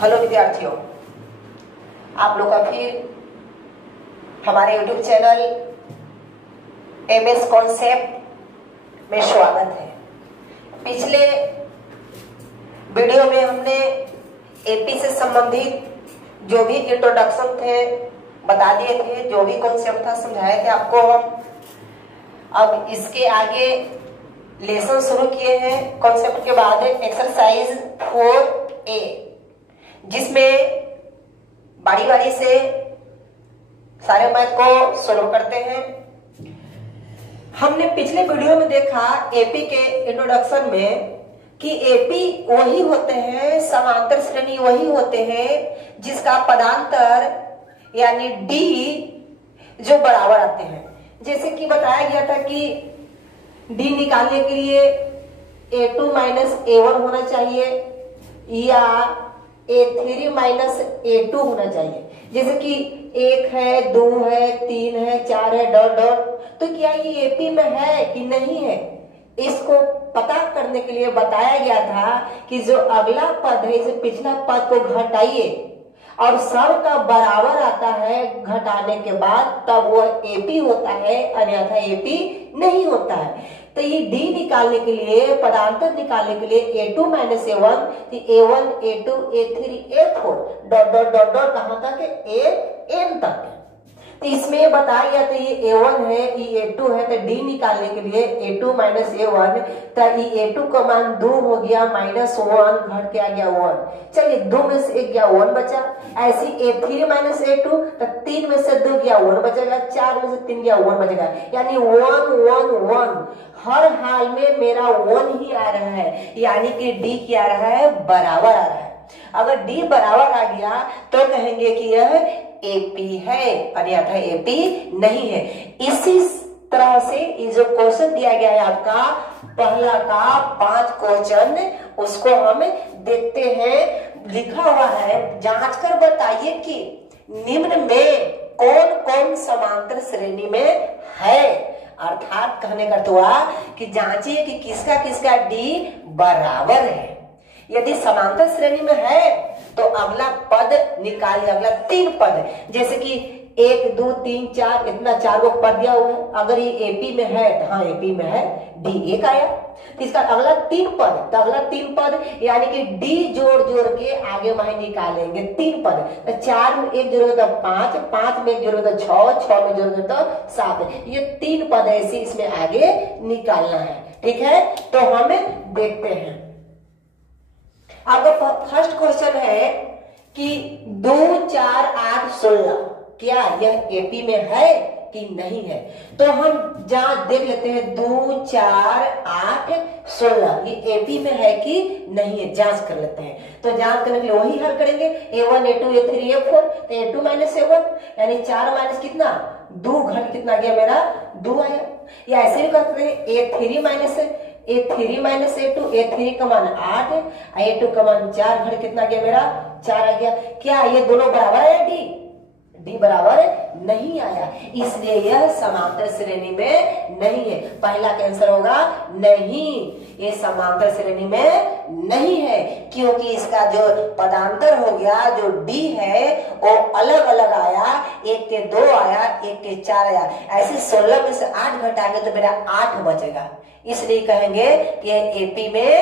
Hello विद्यार्थियों, आप लोग का फिर हमारे YouTube चैनल MS कॉन्सेप्ट में स्वागत है। पिछले वीडियो में हमने एपी से संबंधित जो भी इंट्रोडक्शन थे बता दिए थे, जो भी कॉन्सेप्ट था समझाए थे आपको हम। अब इसके आगे लेसन शुरू किए हैं कॉन्सेप्ट के बाद एक्सरसाइज 4A, जिसमें बारी बारी से सारे मैथ को सोल्व करते हैं। हमने पिछले वीडियो में देखा एपी के इंट्रोडक्शन में कि एपी वही होते हैं, समांतर श्रेणी वही होते हैं जिसका पदांतर यानी डी जो बराबर आते हैं। जैसे कि बताया गया था कि डी निकालने के लिए A2 माइनस A1 होना चाहिए या A3 माइनस A2 होना चाहिए। जैसे कि 1 है, 2 है, 3 है, 4 है, डॉट डॉट। तो क्या ये एपी में है कि नहीं है, इसको पता करने के लिए बताया गया था कि जो अगला पद है इसे पिछला पद को घटाइए और सब का बराबर आता है घटाने के बाद, तब वो एपी होता है, अन्यथा एपी नहीं होता है। तो ये डी निकालने के लिए, पदांतर निकालने के लिए A2 minus A1, A1, A2, A3, A4 dot dot dot dot कहां तक है, AN तक है। तो इसमें बताया गया था ये A1 है, ये A2 है, तो डी निकालने के लिए A2 माइनस A1, तो ये A2 का मान 2 हो गया, -1 घट के आ गया 1। चलिए 2 में से 1 गया 1 बचा। ऐसी A3 माइनस A2, तो 3 में से 2 गया 1 बचेगा, 4 में से 3 गया 1 बचेगा, यानी 1 1 1 हर हाल में मेरा 1 ही आ रहा है, यानी कि डी क्या आ रहा है, बराबर आ रहा है। अगर डी बराबर आ गया तो कहेंगे कि यह एपी है, अन्यथा एपी नहीं है। इसी तरह से ये जो क्वेश्चन दिया गया है आपका पहला का 5 क्वेश्चन, उसको हम देखते हैं। लिखा हुआ है, जांच कर बताइए कि निम्न में कौन कौन समांतर श्रेणी में है। अर्थात कहने का तो हुआ कि जांचिए कि किसका किसका डी बराबर है। यदि समांतर श्रेणी में है तो अगला पद निकालिए, अगला 3 पद, जैसे कि 1 2 3 4 इतना 4 को पद दिया हुआ है। अगर ये एपी में है तो हाँ एपी में है, डी 1 आया। तो इसका अगला 3 पद, तो अगला 3 पद यानी कि डी जोड़ जोड़ के आगे वहीं निकालेंगे 3 पद। तो 4 में 1 जोड़ोगे तो 5, 5 में 1 जोड़ोगे तो 6, 6 में जोड़ोगे तो 7। ये 3 पद ऐसे इसमें आगे निकालना है। ठीक है, तो हम देखते हैं। आपका फर्स्ट क्वेश्चन है कि 2 4 8 16 क्या यह एपी में है कि नहीं है। तो हम जांच देख लेते हैं, 2 4 8 16 ये एपी में है कि नहीं है, जांच कर लेते हैं। तो जांच करने के लिए वही हल करेंगे, A1 A2 A3 A4, तो A2 माइनस A1 यानी 4 माइनस कितना 2 घट कितना गया मेरा 2 आया। या ऐसे भी करते हैं A3 माइनस A2, A3 का मान 8 है, A2 का मान 4 घट कितना गया मेरा 4 आ गया। क्या ये दोनों बराबर है, डी बराबर नहीं आया, इसलिए यह समांतर श्रेणी में नहीं है। पहला का आंसर होगा नहीं, ये समांतर श्रेणी में नहीं है, क्योंकि इसका जो पदांतर हो गया जो डी है वो अलग अलग आया, एक के 2 आया, एक के 4 आया। ऐसे 16 में से 8 घटाएंगे तो मेरा 8 बचेगा, इसलिए कहेंगे कि एपी में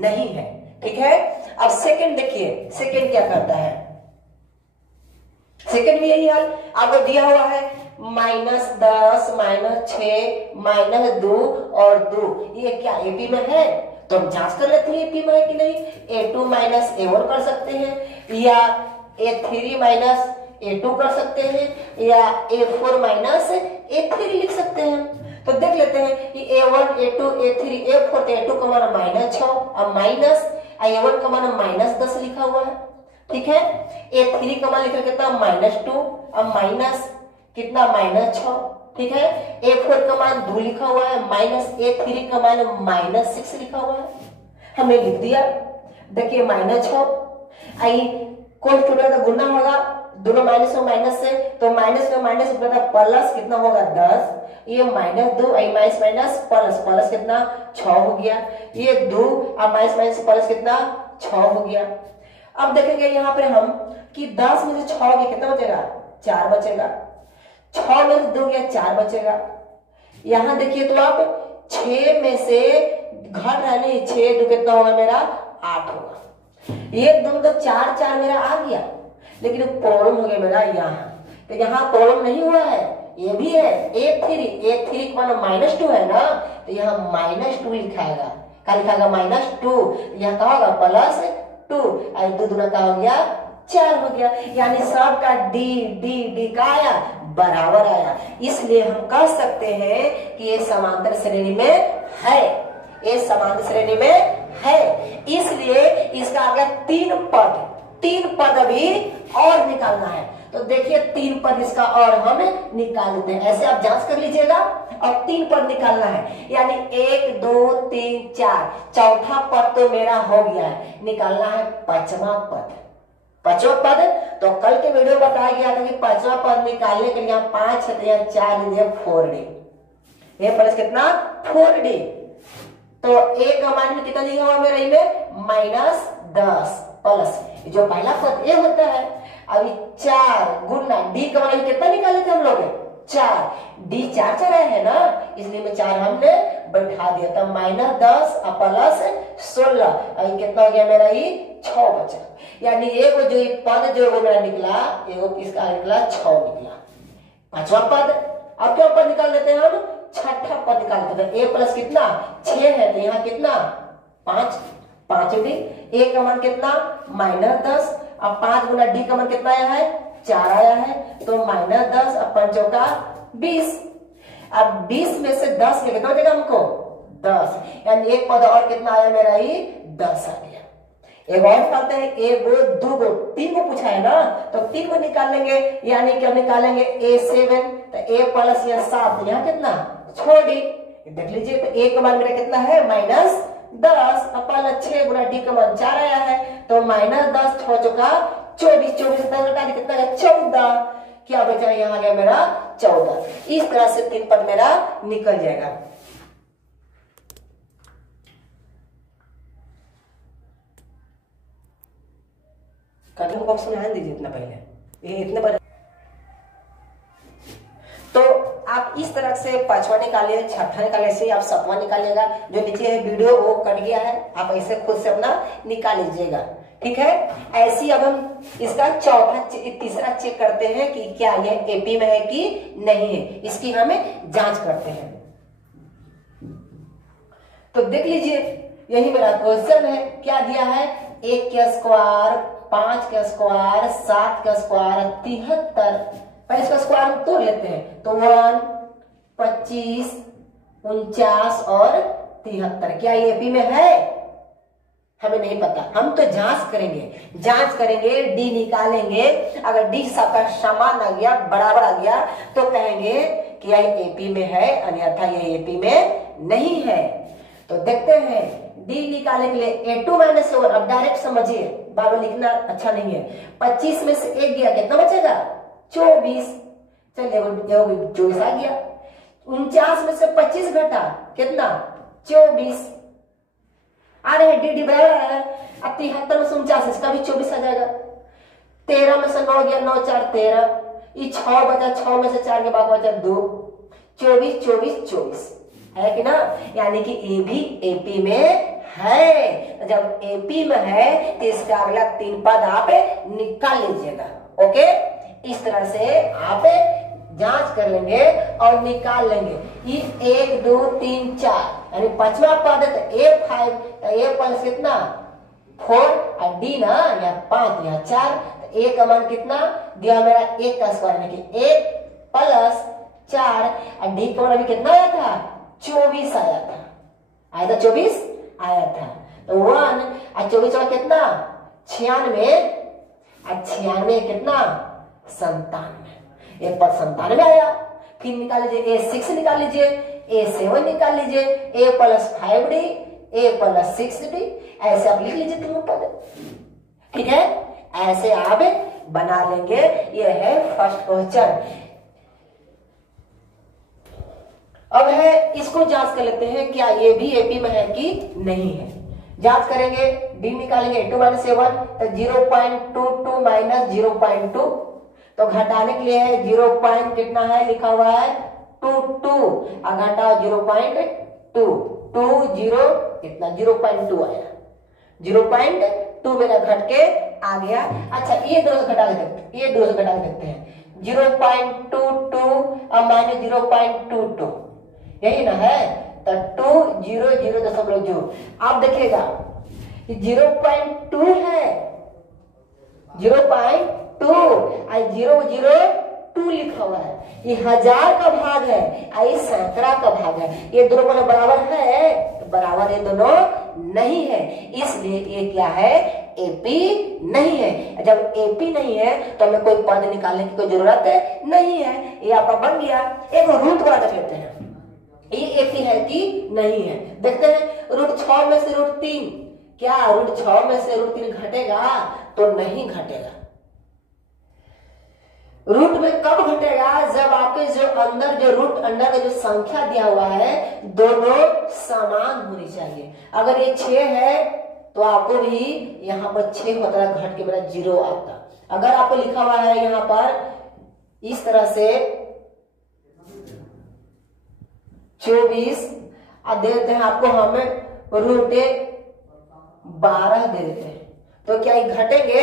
नहीं है। ठीक है, अब सेकंड देखिए, सेकंड क्या करता है। सेकंड भी यही हाल आपको दिया हुआ है, -10 -6 -2 और 2, ये क्या एपी में है। तो हम जांच कर लेते हैं एपी में है कि नहीं। A2 माइनस A1 कर सकते हैं, या A3 माइनस A2 कर सकते हैं, या A4 माइनस A3 लिख सकते हैं। तो देख लेते हैं कि A1 A2 A3 A4, तो A2 का मान -6 और माइनस A1 का मान -10 लिखा हुआ है। ठीक है, A3 का मान लिखा कितना -2 और माइनस कितना -6। ठीक है, A4 का मान 2 लिखा हुआ है, माइनस A3 का मान -6 लिखा हुआ है, हमने लिख दिया। देखिए -6 आई कोई स्टूडेंट का गुना होगा, दोनों माइनस में माइनस से, तो माइनस में माइनस प्लस कितना होगा 10, ये -2 आई माइनस माइनस प्लस प्लस कितना 6 हो गया, ये 2 और माइनस माइनस प्लस कितना 6 हो गया। अब देखेंगे यहाँ पे हम कि 10 में से 6 गया कितना बचेगा, 4 बचेगा। 6 में से 2 गया 4 बचेगा। यहाँ देखिए तो आप 6 में से घट रहा है नहीं, 6 2 कितना होगा मेरा 8 होगा। एकदम तो 4 4 मेरा आ गया, लेकिन प्रॉब्लम हो गया मेरा यहाँ, तो यहाँ प्रॉब्लम नहीं हुआ है, ये भी है A3 का मान -2 है ना, तो यहाँ -2 लिखाएगा। क्या लिखाएगा, -2। यहाँ क्या होगा +2, और 2 दूना का हो गया 4 हो गया। यानी सबका डी का आया बराबर आया। इसलिए हम कह सकते हैं कि ये समांतर श्रेणी में है, ये समांतर श्रेणी में है। इसलिए इसका आ गया 3 पद अभी और निकालना है। तो देखिए 3 पद इसका और हम निकाल लेते हैं। ऐसे आप जांच कर लीजिएगा, और 3 पद निकालना है। यानी 1 2 3 4, चौथा पद तो मेरा हो गया है, निकालना है 5वां पद। 5वां पद तो कल के वीडियो बताया गया था कि 5वां पद निकालने के लिए 5 है तो यहाँ 4 लीजिए 4D, ये प्लस कितना 4D। तो A का मान में कितना दिया हुआ मेरा इनमें -10 प्लस जो पहला पद A होता है। अभी 4 गुना D का मान कितना निकाले थे हम लोग 4, D 4 4 है ना, इसलिए में 4 हमने बैठा दिया था। -10 प्लस 16, कितना हो गया मेरा ये 6 बचा। यानी एगो जो पद जो मेरा निकला, एगो किसका निकला 6 निकला। 5वां पद, अब क्या पद निकाल देते हैं हम, 6ठा पद निकाल देते हैं। A प्लस कितना 6 है, तो यहाँ कितना 5D। A का मान कितना -10, अब 5 गुना D का मान कितना आया है 4 आया है, तो -10 अब 5 का 20। अब 20 में से 10 कितना बचेगा हमको 10, यानी एक पद और कितना आया मेरा ये 10 आ गया। एक और करते हैं, 1 2 3 को पूछा है ना, तो 3 को निकाल लेंगे। यानी कि हम निकालेंगे A7, तो A प्लस यहाँ 7, यहाँ कितना छोड़ दी, देख लीजिए। तो A का मान मेरा कितना है -10, अपन 6 गुना D का मान 4 आया है, तो -10 6 चौका 24, 24 से कितना है 14, क्या बचा यहाँ आ गया मेरा 14। इस तरह से 3 पद मेरा निकल जाएगा। कमेंट बॉक्स में ध्यान दीजिए इतना पहले, ये इतने पर। तो आप इस तरह से 5वां निकालिए, 6ठा निकालिए, ऐसे आप 7वां निकालिएगा। जो नीचे है वीडियो वो कट गया है, आप ऐसे खुद से अपना निकाल लीजिएगा, ठीक है। ऐसी अब हम इसका तीसरा चेक करते हैं कि क्या ये एपी में है कि नहीं है, इसकी हमें जांच करते हैं। तो देख लीजिए, यही मेरा क्वेश्चन है, क्या दिया है 1 का स्क्वायर 5 का स्क्वायर 7 का स्क्वायर 73। पहले इसका स्क्वायर हम तोड़ लेते हैं, तो 1 25 49 और 73, क्या ये एपी में है हमें नहीं पता। हम तो जांच करेंगे, डी निकालेंगे। अगर डी सबका समान आ गया, बराबर आ गया, तो कहेंगे कि ये एपी में है, अन्यथा ये एपी में नहीं है। तो देखते हैं डी निकालने के लिए A2 - A1। अब डायरेक्ट समझिए, बार बार लिखना अच्छा नहीं है। 25 में से 1 गया, कितना बचेगा 24, चलिए 24 आ गया। 49 में से 25 घटा, कितना 24 आ रहे हैं, डी बराबर है। अब 73 में से 49, इसका भी 24 आ जाएगा। 13 में से 9 गया, 9 4 13, ये 6 बचा, 6 में से 4 के बाद बचा 2, 24 24 24 है कि ना। यानी कि ए भी एपी में है। जब एपी में है तो इसका अगला 3 पद आप निकाल लीजिएगा। ओके, इस तरह से आप जांच कर लेंगे और निकाल लेंगे। ये 1 2 3 4, यानी 5वां पद है तो A5, तो A प्लस कितना 4 और D ना या 5 या 4, तो A का मान कितना दिया मेरा 1 का स्क्वायर, यानी कि 1 प्लस 4 और D का मान अभी कितना आया था 24 आया था 24 आया था। तो 1 और 24 और कितना 96 और 96 कितना 97, 1 पद 97 आया। फिर निकाल लीजिए A6 निकाल लीजिए, A7 निकाल लीजिए, A plus 5D, A plus 6D, ऐसे आप लिख लीजिए 3 पद, ठीक है। ऐसे आप बना लेंगे। ये है फर्स्ट क्वेश्चन। अब है इसको जांच कर लेते हैं क्या ये भी एपी में है कि नहीं है। जांच करेंगे, d निकालेंगे a2 माइनस a1 तो 0.22 माइनस 0.2, तो घटाने के लिए है 0. कितना है लिखा हुआ है 22 और घटाओ 0.2, 20 कितना 0.2 आया, 0.2 मेरा घट के आ गया। अच्छा ये दो से घटा के देखते हैं 0.22 और माइनस 0.22 यही ना है, तो 200.0। आप देखिएगा 0.2 है, 0.2 और 002 लिखा हुआ है, ये हजार का भाग है और ये सैकड़ा का भाग है, ये दोनों बराबर है, बराबर ये दोनों नहीं है, इसलिए ये क्या है एपी नहीं है। जब एपी नहीं है तो हमें कोई पद निकालने की कोई जरूरत नहीं है, ये आपका बन गया। एक रूट वाला देख लेते हैं, ये एपी है कि नहीं है, देखते हैं। रूट 6 में से रूट 3, क्या रूट 6 में से रूट 3 घटेगा? तो नहीं घटेगा। रूट में कब घटेगा? जब आपके जो अंदर जो रूट अंडर का जो संख्या दिया हुआ है दोनों समान होनी चाहिए। अगर ये 6 है तो आपको भी यहाँ पर 6 होता है, घट के मेरा 0 आता। अगर आपको लिखा हुआ है यहाँ पर इस तरह से 24 अब दे देते हैं आपको, हमें रूट 12 दे देते हैं, तो क्या ये घटेंगे?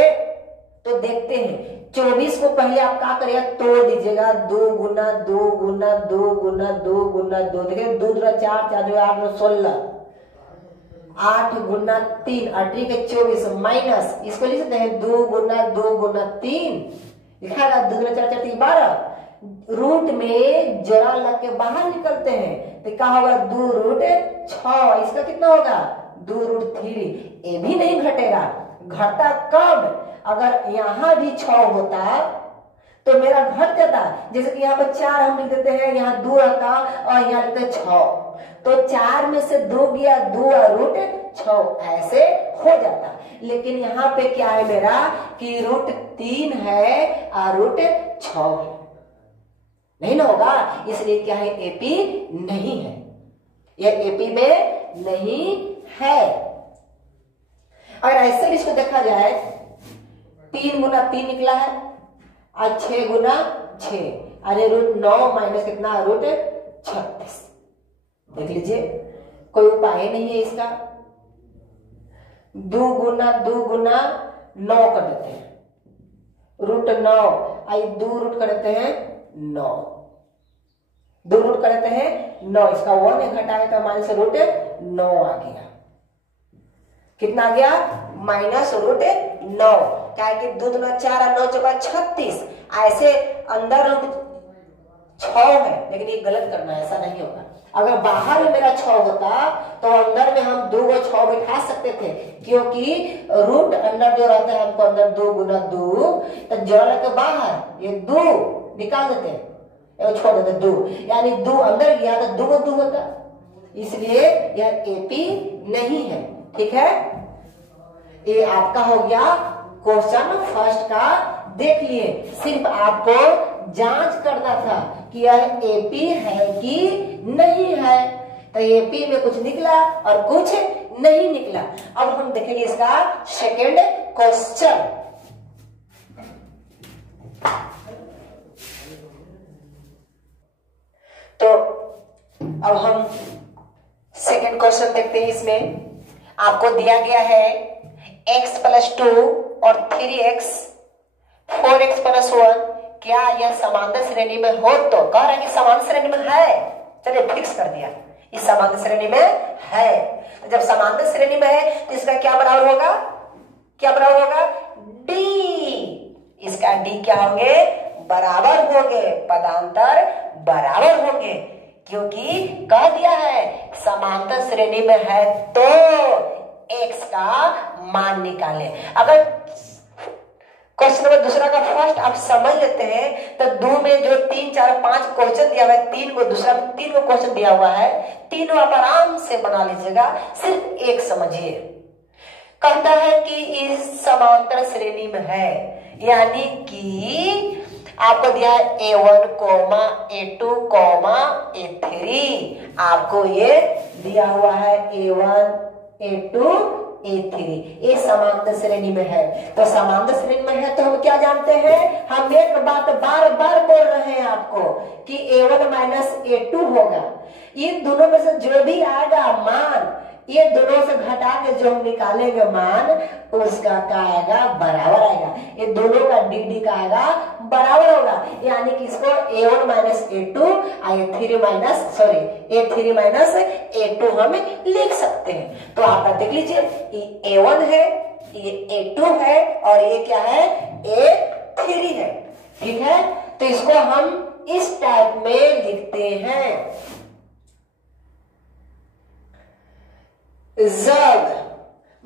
तो देखते हैं 24 को पहले आप क्या करिएगा तोड़ दीजिएगा, 2 गुना 2 गुना 2 गुना 2 गुना 2, देखिए 2 दूना 4, 4 दूना 8, 16, 8 गुना 3 18 के 24 माइनस इसको लिख सकते हैं 2 गुना 2 गुना 3, लिखा है 2 दूना 4, 4 3 12। रूट में जरा लग के बाहर निकलते हैं तो क्या होगा 2 रूट 6, इसका कितना होगा 2 रूट 3। ये भी नहीं घटेगा, घटता कब? अगर यहां भी 6 होता तो मेरा घट जाता, जैसे कि यहाँ पर 4 हम लिख देते हैं, यहाँ 2 रहता और यहाँ लिखते 6, तो 4 में से 2 गया 2 रूट 6 ऐसे हो जाता। लेकिन यहाँ पे क्या है मेरा कि रूट 3 है और रूट 6 है, नहीं ना होगा, इसलिए क्या है एपी नहीं है, यह एपी में नहीं है। अगर ऐसे भी इसको देखा जाए 3 गुना 3 निकला है और 6 गुना 6, अरे रूट 9 माइनस कितना रूट 36, देख लीजिए कोई उपाय नहीं है इसका। 2 गुना 9 कर देते हैं, रूट 9 आई 2 रूट कर देते हैं 9, 2 रूट कर देते हैं 9, इसका 1 घटाया तो हमारे से रूट 9 आ गया, कितना आ गया माइनस रूट 9, क्या है कि 2 दूना 4 और 9 चौका 36, ऐसे अंदर रूट 6 है, लेकिन ये गलत करना है, ऐसा नहीं होगा। अगर बाहर में मेरा 6 होता तो अंदर में हम 2 को 6 बिठा सकते थे, क्योंकि रूट अंदर जो रहता है हमको अंदर 2 गुना 2, तो जरा लगे बाहर ये 2 निकाल देते हैं, छोड़ देते 2, यानी 2 अंदर गया तो 2 को 2 होता, इसलिए यह एपी नहीं है। ठीक है, ये आपका हो गया क्वेश्चन फर्स्ट का, देख लिए। सिर्फ आपको जांच करना था कि यह एपी है कि नहीं है, तो एपी में कुछ निकला और कुछ नहीं निकला। अब हम देखेंगे इसका सेकेंड क्वेश्चन। तो अब हम सेकेंड क्वेश्चन देखते हैं। इसमें आपको दिया गया है x प्लस 2 और 3x 4x प्लस 1, क्या यह समांतर श्रेणी में हो? तो कह रहा है कि समांतर श्रेणी में है, चलिए फिक्स कर दिया, इस समांतर श्रेणी में है। तो जब समांतर श्रेणी में है तो इसका क्या बराबर होगा? क्या बराबर होगा? d, इसका d क्या होंगे? बराबर होंगे, पदांतर बराबर होंगे, क्योंकि कह दिया है समांतर श्रेणी में है तो x का मान निकालें। अगर क्वेश्चन नंबर दूसरा का फर्स्ट आप समझ लेते हैं तो 2 में जो 3 4 5 क्वेश्चन दिया हुआ है, 3 को दूसरा में 3 को क्वेश्चन दिया हुआ है, तीनों आप आराम से बना लीजिएगा, सिर्फ एक समझिए। कहता है कि इस समांतर श्रेणी में है, यानी कि आपको दिया है A1, A2, A3, आपको ये दिया हुआ है A1, A2, A3, ये समांतर श्रेणी में है। तो समांतर श्रेणी में है तो हम क्या जानते हैं, हम एक बात बार बार बोल रहे हैं आपको कि A1 माइनस A2 होगा। इन दोनों में से जो भी आएगा मान, ये दोनों से घटा के जो हम निकालेंगे मान, उसका क्या आएगा, बराबर आएगा। ये दोनों का डी का आएगा बराबर होगा, यानी कि इसको A1 minus A2 A3 minus A2 हम लिख सकते हैं। तो आप देख लीजिए, ये A1 है, ये A2 है और ये क्या है, A3 है। ठीक है, तो इसको हम इस टाइप में लिखते हैं। जब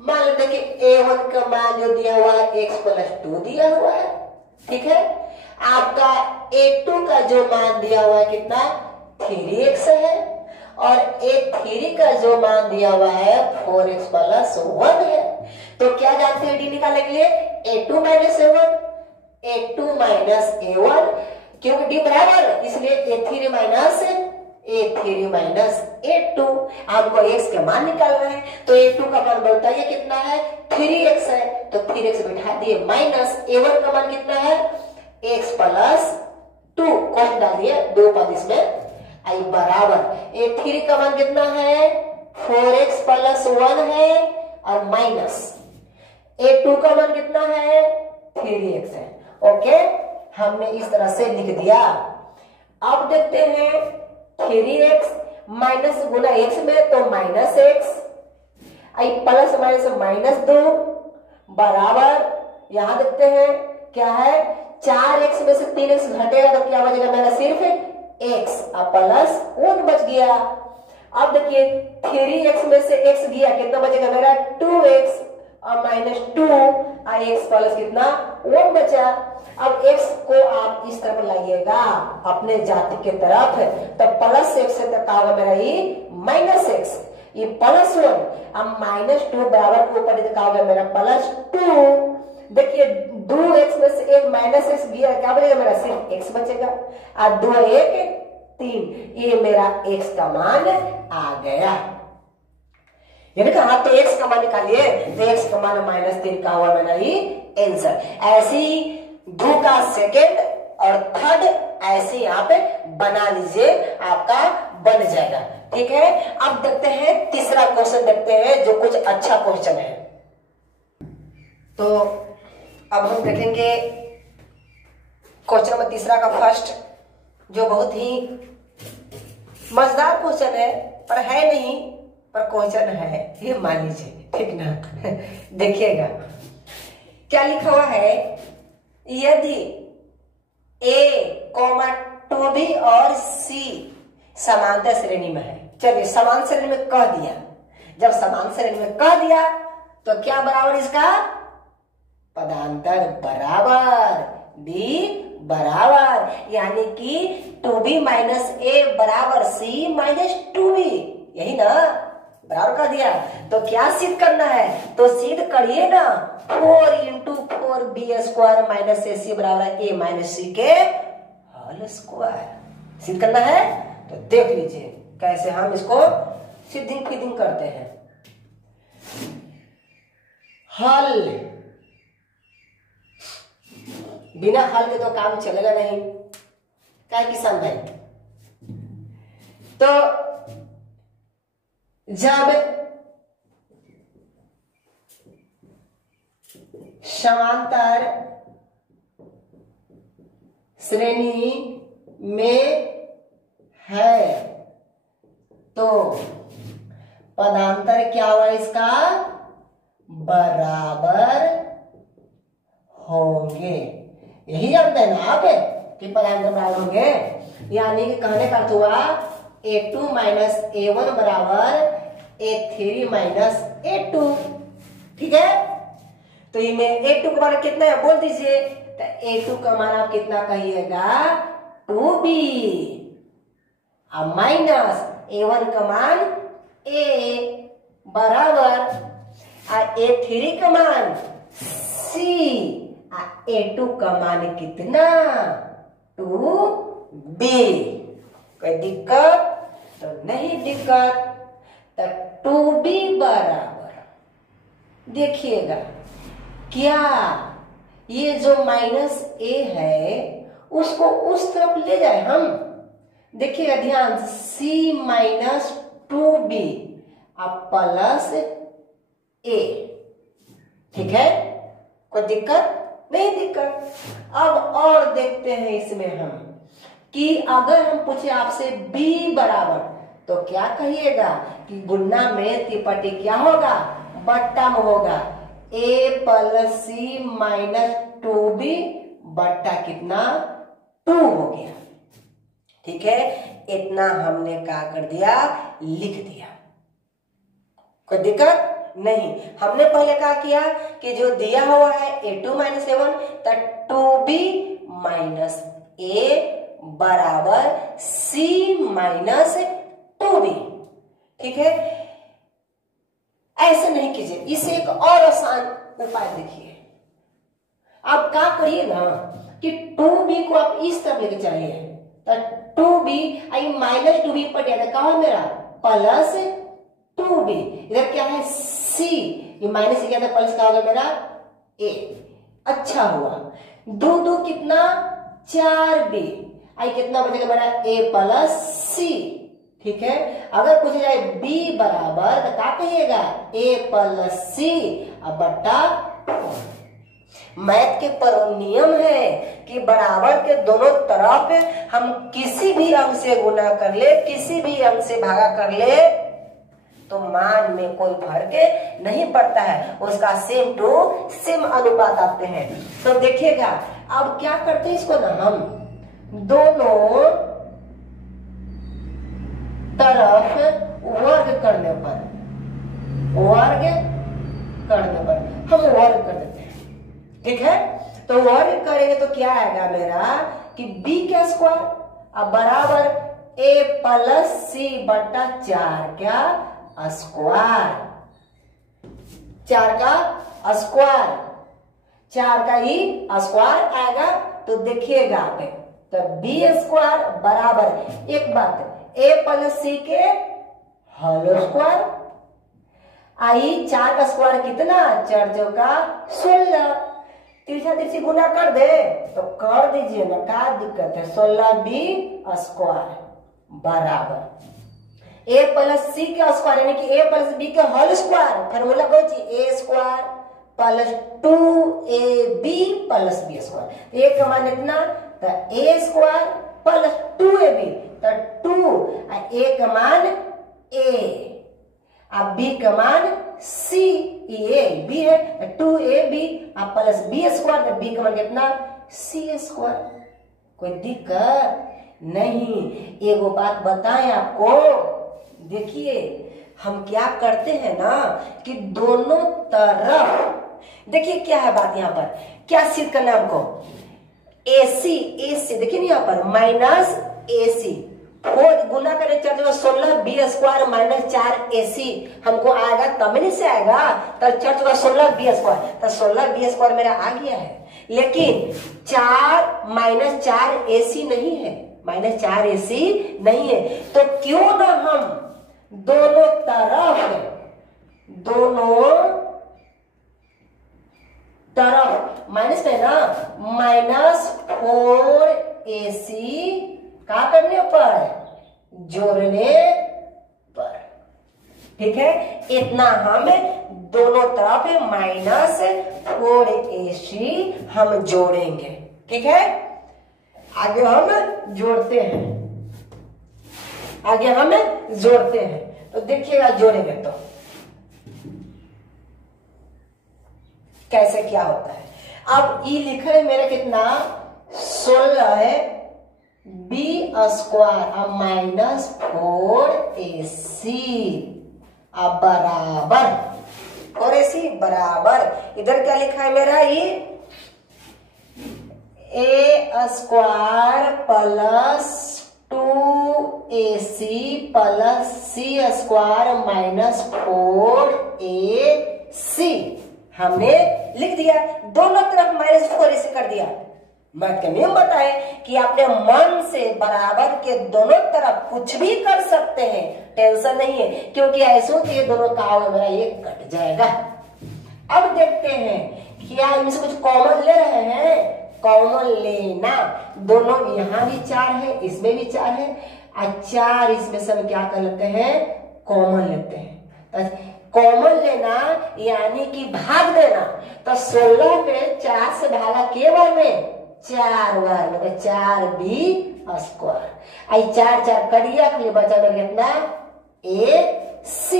मान लेते कि A1 का मान जो दिया हुआ है x+2 दिया हुआ है, ठीक है, आपका A2 का जो मान दिया हुआ है कितना, 3x है, और A3 का जो मान दिया हुआ है 4x+1 है। तो क्या जानते हैं डी निकालने के लिए, A2 माइनस A1, क्योंकि डी बराबर, इसलिए A3 माइनस A2। आपको x के मान निकालना है, तो A2 का मान बताइए कितना है, 3x है, तो 3x बिठा दिए, माइनस A1 का मान कितना है, x+2, कौन डाल दिए, 2 पद इसमें आई, बराबर A3 का मान कितना है, 4x+1 है, और माइनस A2 का मान कितना है, 3x है। ओके, हमने इस तरह से लिख दिया। अब देखते हैं 3x माइनस गुना x में, तो माइनस x, आई प्लस माइनस 2 बराबर, यहां देखते हैं क्या है, 4x में से 3x घटेगा तो क्या बचेगा मेरा, सिर्फ x, और प्लस 1 बच गया। अब देखिए 3x में से x गया, कितना बचेगा मेरा, 2x, और -2, और x प्लस कितना, 1 बचा। अब x को आप इस तरफ लाइएगा अपने जाति के तरफ, तो प्लस x से तक होगा मेरा ये माइनस x, ये +1, अब -2 बराबर के ऊपर तक होगा मेरा +2। देखिए 2x में से एक माइनस x गया, क्या बचेगा मेरा, सिर्फ x बचेगा, और 2 1 3, ये मेरा x का मान आ गया। ये देखा, हाँ, तो x का मान निकालिए, तो x का मान -3 का हुआ मेरा ये आंसर। ऐसी 2 का सेकेंड और थर्ड ऐसे यहाँ पे बना लीजिए, आपका बन जाएगा। ठीक है, अब देखते हैं तीसरा क्वेश्चन, देखते हैं जो कुछ अच्छा क्वेश्चन है। तो अब हम देखेंगे क्वेश्चन नंबर तीसरा का फर्स्ट, जो बहुत ही मजेदार क्वेश्चन है, पर है नहीं, पर क्वेश्चन है, ये मान लीजिए, ठीक ना। देखिएगा क्या लिखा हुआ है, यदि A, 2B और C समांतर श्रेणी में है। चलिए समान श्रेणी में कह दिया, जब समान श्रेणी में कह दिया तो क्या बराबर इसका, पदांतर बराबर, D बराबर, यानी कि 2B माइनस A बराबर C माइनस 2B, यही ना, बराबर कर दिया। तो क्या सिद्ध करना है, तो सिद्ध करिए ना, 4 × 4B² माइनस AC बराबर A माइनस C के होल स्क्वायर सिद्ध करना है। तो देख लीजिए कैसे हम इसको सिद्धिंग फिदिंग करते हैं। हल, बिना हल के तो काम चलेगा नहीं, क्या किसान भाई। तो जब समांतर श्रेणी में है तो पदांतर क्या हुआ, इसका बराबर होंगे। यही जानते हैं ना आप कि पदांतर बराबर होंगे, यानी कि कहने का अर्थ हुआ A2 माइनस A1 बराबर A3 माइनस A2। ठीक है, तो इनमें A2 का मान कितना है बोल दीजिए, तो A2 का मान आप कितना कहिएगा, 2B, अब माइनस A1 का मान A बराबर, और A3 का मान C, और A2 का मान कितना, 2B। कोई दिक्कत तो नहीं, दिक्कत, तो 2B बराबर देखिएगा क्या ये जो माइनस ए है उसको उस तरफ ले जाए हम। देखिएगा ध्यान, सी माइनस 2b अब प्लस ए, ठीक है, कोई दिक्कत नहीं? दिक्कत। अब और देखते हैं इसमें हम कि अगर हम पूछे आपसे b बराबर, तो क्या कहिएगा कि गुणा में तिपटी क्या होगा, बट्टा में होगा, a plus C minus 2b बट्टा कितना 2 हो गया। ठीक है, इतना हमने क्या कर दिया, लिख दिया। कोई दिक्कत नहीं। हमने पहले क्या किया कि जो दिया हुआ है a2 माइनस a1 तो 2b माइनस a बराबर c माइनस 2b। ठीक है, ऐसे नहीं कीजिए, इसे एक और आसान उपाय देखिए। आप क्या करिए ना कि 2b को आप इस तरफ लेके चलिए, तो 2b आई माइनस 2b पर जाएगा, कहा है मेरा प्लस 2b, इधर क्या है c, ये माइनस से क्या था प्लस का होगा मेरा a। अच्छा हुआ, 2 2 कितना 4b, आई कितना बचेगा मेरा a प्लस c। ठीक है, अगर पूछा जाए b बराबर तो क्या कहिएगा, a प्लस c अब बट्टा। मैथ के पर नियम है कि बराबर के दोनों तरफ हम किसी भी अंक से गुना कर ले, किसी भी अंक से भागा कर ले, तो मान में कोई फर्क नहीं पड़ता है, उसका सेम टू सेम अनुपात आते हैं। तो देखिएगा अब क्या करते हैं, इसको ना हम दोनों तरफ वर्ग करने पर हम वर्ग कर देते हैं। ठीक है, तो वर्ग करेंगे तो क्या आएगा मेरा कि b का स्क्वायर अब बराबर a प्लस सी बट्टा 4 क्या स्क्वायर, 4 का स्क्वायर, 4 का ही स्क्वायर आएगा। तो देखिएगा तो b स्क्वायर बराबर, एक बात a प्लस सी के होल स्क्वायर, आई 4 का स्क्वायर कितना 4 चौका 16, तिरछा तिरछी गुना कर दे तो कर दीजिए ना, क्या दिक्कत है, 16b स्क्वायर बराबर a प्लस सी का स्क्वायर यानी कि a प्लस b का होल स्क्वायर, फार्मूला कौन सी a square plus 2ab plus b square. a का मान इतना तो a स्क्वायर प्लस 2ab तो 2, a का मान a अब b का मान c, ये b है 2ab अब प्लस b स्क्वायर, तो b का मान कितना c स्क्वायर। कोई दिक्कत नहीं। एगो बात बताएं आपको, देखिए हम क्या करते हैं ना कि दोनों तरफ, देखिए क्या है बात, यहाँ पर क्या सिद्ध करना है हमको, AC देखिए ना यहाँ पर माइनस AC गुना करें 4 16b स्क्वायर माइनस 4ac हमको आएगा, तब नहीं से आएगा, तब 4 16b स्क्वायर, तो 16b स्क्वायर मेरा आ गया है। लेकिन 4 माइनस 4ac नहीं है, माइनस 4ac नहीं है, तो क्यों ना हम दोनों तरफ माइनस है ना, माइनस 4ac क्या करने पर जोड़ने पर। ठीक है, इतना हम दोनों तरफ माइनस 4ac हम जोड़ेंगे। ठीक है, आगे हम जोड़ते हैं, तो देखिएगा जोड़ेंगे तो कैसे क्या होता है। अब ये लिखा है मेरा कितना 16 है b स्क्वायर अब माइनस 4ac अब बराबर 4ac बराबर, इधर क्या लिखा है मेरा, ये a square plus 2ac plus c square minus 4ac हमने लिख दिया, दोनों तरफ माइनस 4ac कर दिया। मैथ का नियम बताए कि आपने मन से बराबर के दोनों तरफ कुछ भी कर सकते हैं, टेंशन नहीं है, क्योंकि ऐसे कि ये दोनों का मेरा ये कट जाएगा। अब देखते हैं क्या इनमें से कुछ कॉमन ले रहे हैं, कॉमन लेना, दोनों यहाँ भी 4 है, इसमें भी 4 है, और 4 इसमें से हम क्या कर लेते हैं, कॉमन लेते हैं। कॉमन लेना यानी कि भाग देना, तो 16 पे 4 से भागा के बार में 4 बार में, 4b²। आई 4 4 करिया के लिए बचा में कितना, AC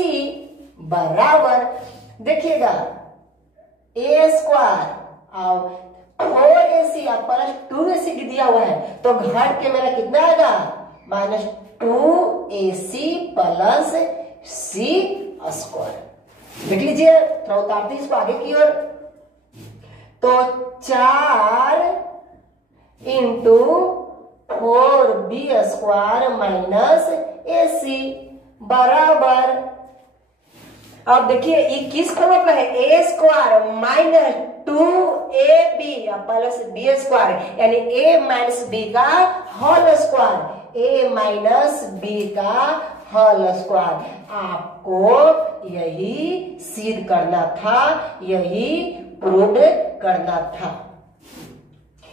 बराबर, देखिएगा A² और 4AC प्लस 2AC दिया हुआ है, तो घट के मेरा कितना आएगा, -2AC प्लस C²। देख लीजिए, थोड़ा उतारते इसको आगे की ओर, तो 4 इंटू 4b² माइनस AC बराबर, अब देखिए ये किस फॉर्म में है, A² minus 2AB plus B² यानी A माइनस B का whole square, A minus B का होल स्क्वायर। आपको यही सिद्ध करना था, यही प्रूव करना था,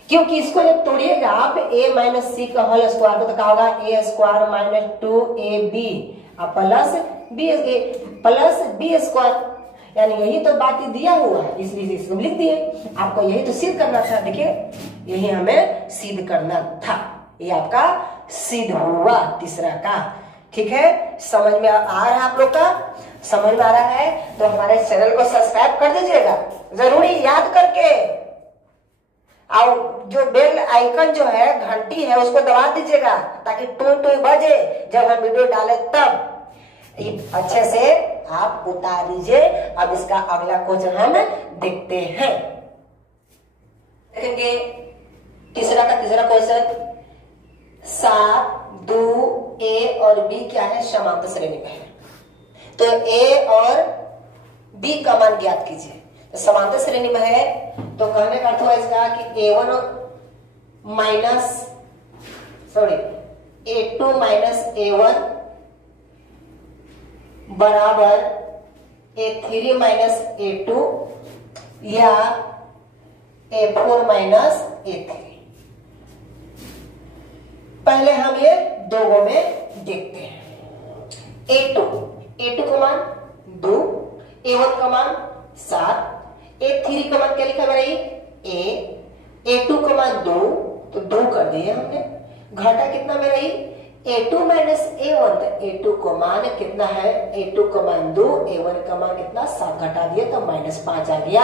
क्योंकि इसको जब तोड़िएगा आप A माइनस C का होल स्क्वायर को, तो क्या होगा, A² minus 2AB plus B², यानी यही तो बात दिया हुआ है, इसलिए इसको लिख दिए। आपको यही तो सिद्ध करना था, देखिए यही हमें सिद्ध करना था, ये आपका सिद्ध हुआ तीसरा का। ठीक है, समझ में आ रहा है आप लोग का, समझ में आ रहा है तो हमारे चैनल को सब्सक्राइब कर दीजिएगा जरूरी, याद करके, और जो बेल आइकन जो है, घंटी है, उसको दबा दीजिएगा ताकि टू टू बजे जब हम वीडियो डाले तब। अच्छे से आप उतार दीजिए। अब इसका अगला क्वेश्चन हम देखते हैं, देखेंगे तीसरा का तीसरा क्वेश्चन, 7 2 A और B क्या है, समांतर श्रेणी में है, तो A और B का मान ज्ञात कीजिए। तो समांतर श्रेणी में है, तो कहने का अर्थ हुआ इसका कि A2 माइनस A1 बराबर A3 माइनस A2 या A4 माइनस A3। पहले हम ये दो में देखते हैं। A2 का मान 2, A1 का मान 7, A3 का मान क्या लिखा मेरा A, A2 का मान 2, तो 2 कर दिए हमने। घटा कितना मेरा A2 माइनस A1, तो A2 का मान कितना है, A2 का मान 2, A1 का मान कितना 7, घटा दिए तो -5 आ गया।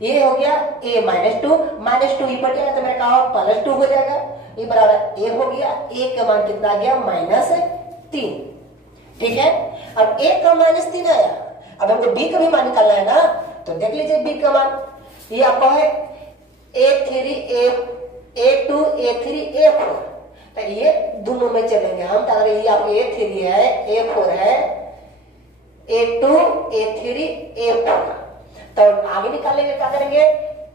ये हो गया A माइनस 2 ही पड़ जाएगा तो मेरा कहा +2 हो जाएगा, ये बराबर A हो गया। A का मान कितना आ गया, -3। ठीक है, अब A का -3 आया, अब हमको B का भी मान निकालना है ना, तो देख लीजिए B का मान, ये आपका है A2 A3 A4, तो ये दोनों में चलेंगे हम, अगर ये आपका A3 है, A4 है, A2 A3 A4, तो आगे निकालेंगे, क्या करेंगे,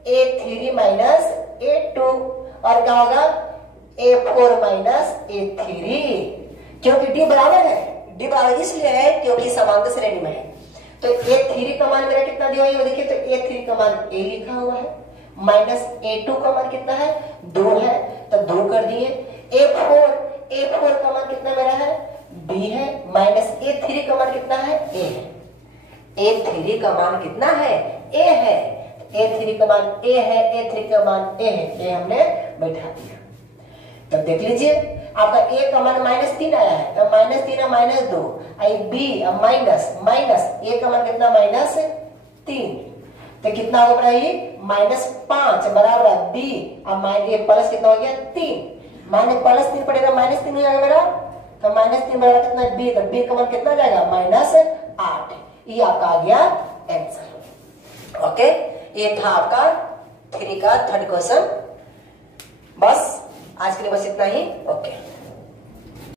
A3 माइनस A2 और क्या होगा A4 माइनस A3, क्योंकि D बराबर है, D बराबर इसलिए है क्योंकि समांतर श्रेणी में है। तो A3 का मान मेरा कितना दिया हुआ, देखिए तो A3 का मान A लिखा हुआ है, माइनस A2 का मान कितना है, 2 है, तो 2 कर दिए। A4 का मान कितना मेरा है, B है, माइनस A3 का मान कितना है, A है। A3 का मान कितना है, A है, A3 का मान A है, A3 का मान A है, ये हमने बैठा दिया। तब देख लीजिए आपका A का मान -3 आया है, तो -3 -2, आई B माइनस A का मान कितना, -3, तो कितना हो रहा है, -5 बराबर है B, अब ये प्लस कितना हो गया 3, +3 पड़ेगा, -3 हो जाएगा मेरा, तो -3 बराबर कितना B, तो B का मान कितना जाएगा, -8। ये आपका आ गया आंसर। ओके, ये था आपका 3 का थर्ड क्वेश्चन। बस आज के लिए बस इतना ही। ओके।